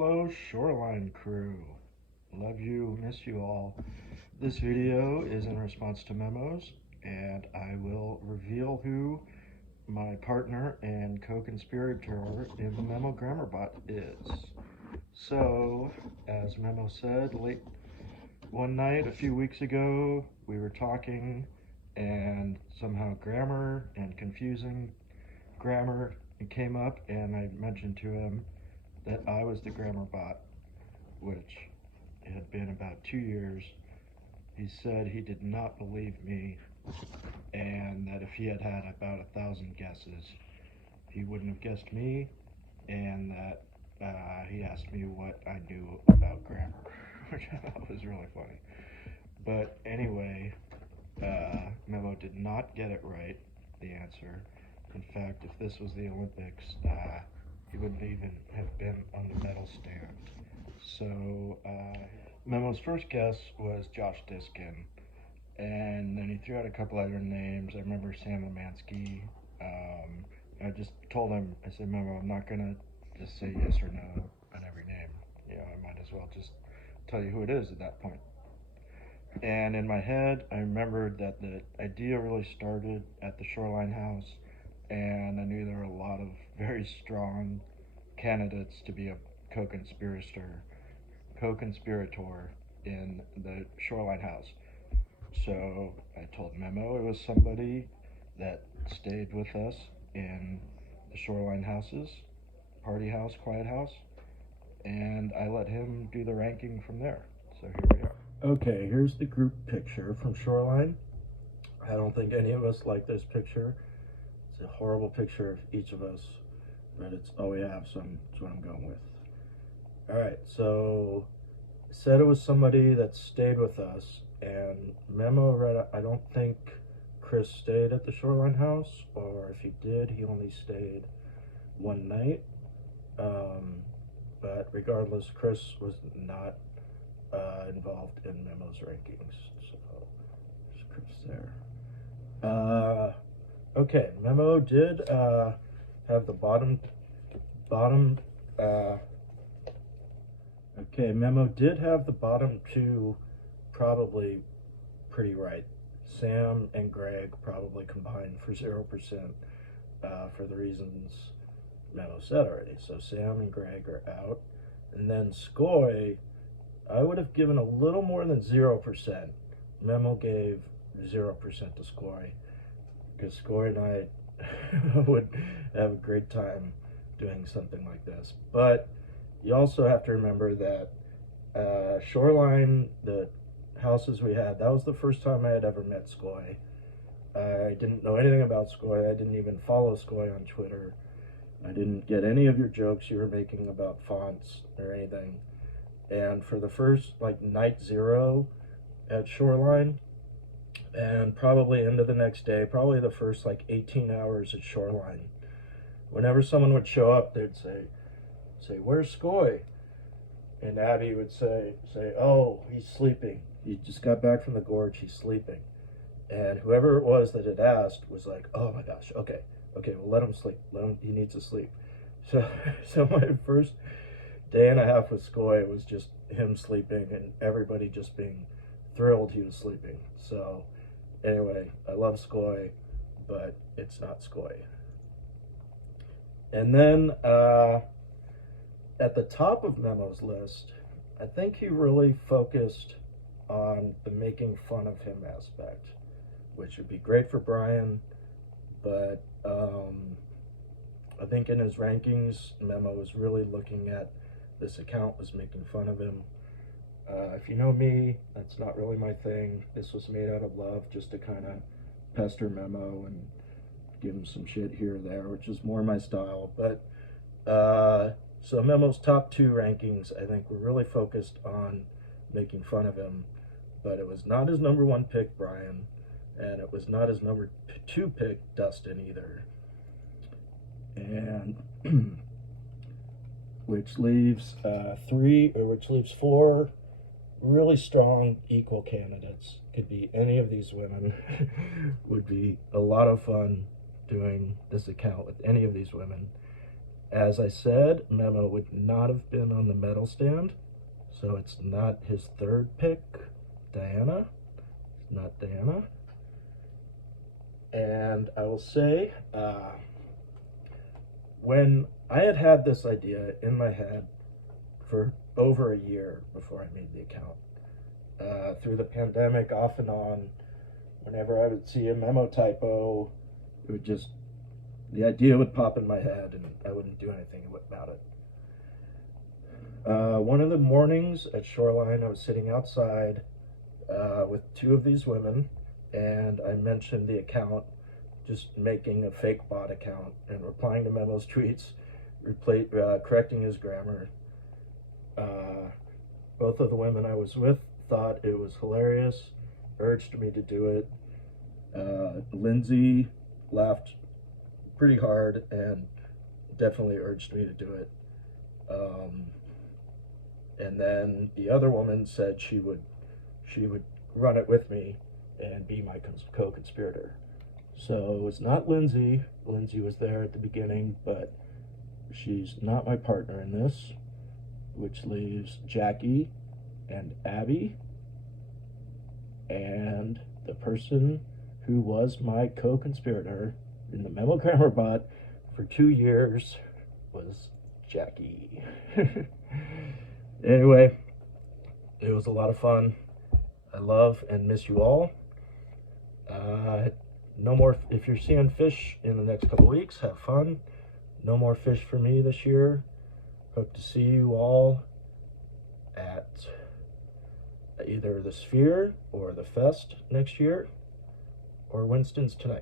Hello, Shoreline crew. Love you, miss you all. This video is in response to memos, and I will reveal who my partner and co-conspirator in the Memo Grammar Bot is. So, as Memo said, late one night a few weeks ago, we were talking, and somehow grammar and confusing grammar came up, and I mentioned to him that I was the grammar bot, which had been about 2 years. He said he did not believe me, and that if he had had about 1,000 guesses, he wouldn't have guessed me, and that he asked me what I knew about grammar, which I thought was really funny. But anyway, Memo did not get it right, the answer. In fact, if this was the Olympics, he wouldn't even have been on the medal stand. So Memo's first guess was Josh Diskin, and then he threw out a couple other names. I remember Sam Lemansky. I just told him, I said, Memo, I'm not gonna just say yes or no on every name. I might as well just tell you who it is at that point. And in my head, I remembered that the idea really started at the Shoreline House, and I knew there were a lot of very strong candidates to be a co-conspirator in the Shoreline House. So I told Memo it was somebody that stayed with us in the Shoreline Houses, Party House, Quiet House, and I let him do the ranking from there. So here we are. Okay, here's the group picture from Shoreline. I don't think any of us like this picture. It's a horrible picture of each of us, but it's all we have, so that's what I'm going with. Alright, so I said it was somebody that stayed with us, and Memo read, I don't think Chris stayed at the Shoreline House, or if he did, he only stayed one night. But regardless, Chris was not involved in Memo's rankings, so there's Chris there. Okay, Memo did have the Memo did have the bottom two probably pretty right. Sam and Greg probably combined for 0% for the reasons Memo said already. So Sam and Greg are out. And then Skoy, I would have given a little more than 0%. Memo gave 0% to Skoy, because Skoy and I would have a great time doing something like this. But you also have to remember that Shoreline, the houses we had, that was the first time I had ever met Skoy. I didn't know anything about Skoy. I didn't even follow Skoy on Twitter. I didn't get any of your jokes you were making about fonts or anything. And for the first, night zero at Shoreline, and probably into the next day, probably the first 18 hours at Shoreline, whenever someone would show up, they'd say, where's Skoy? And Abby would say, oh, he's sleeping. He just got back from the gorge, he's sleeping. And whoever it was that had asked was like, oh my gosh, okay, well, let him sleep. He needs to sleep. So my first day and a half with Skoy was just him sleeping and everybody just being thrilled he was sleeping. So anyway, I love Skoy, but it's not Skoy. And then at the top of Memo's list, I think he really focused on the making fun of him aspect, which would be great for Brian, but I think in his rankings, Memo was really looking at this account was making fun of him. If you know me, that's not really my thing. This was made out of love, just to kind of pester Memo and give him some shit here or there, which is more my style. But so Memo's top two rankings, I think, were really focused on making fun of him, but it was not his number one pick, Brian, and it was not his number two pick, Dustin, either. And which leaves four really strong equal candidates. Could be any of these women. Would be a lot of fun doing this account with any of these women. As I said, Memo would not have been on the medal stand, so it's not his third pick. Diana. It's not Diana. And I will say, when I had this idea in my head for over a year before I made the account, through the pandemic, off and on, whenever I would see a Memo typo, it would just, the idea would pop in my head and I wouldn't do anything about it. One of the mornings at Shoreline, I was sitting outside with two of these women, and I mentioned the account, just making a fake bot account and replying to Memo's tweets, correcting his grammar. Both of the women I was with thought it was hilarious, urged me to do it. Lindsay laughed pretty hard and definitely urged me to do it. And then the other woman said she would run it with me and be my co-conspirator. So it's not Lindsay. Lindsay was there at the beginning, but she's not my partner in this, which leaves Jackie and Abby, and the person who was my co-conspirator in the Memo Grammar Bot for 2 years was Jackie. Anyway, it was a lot of fun. I love and miss you all. No more, if you're seeing fish in the next couple weeks, have fun. No more fish for me this year. Hope to see you all at either the Sphere or the Fest next year, or Winston's tonight.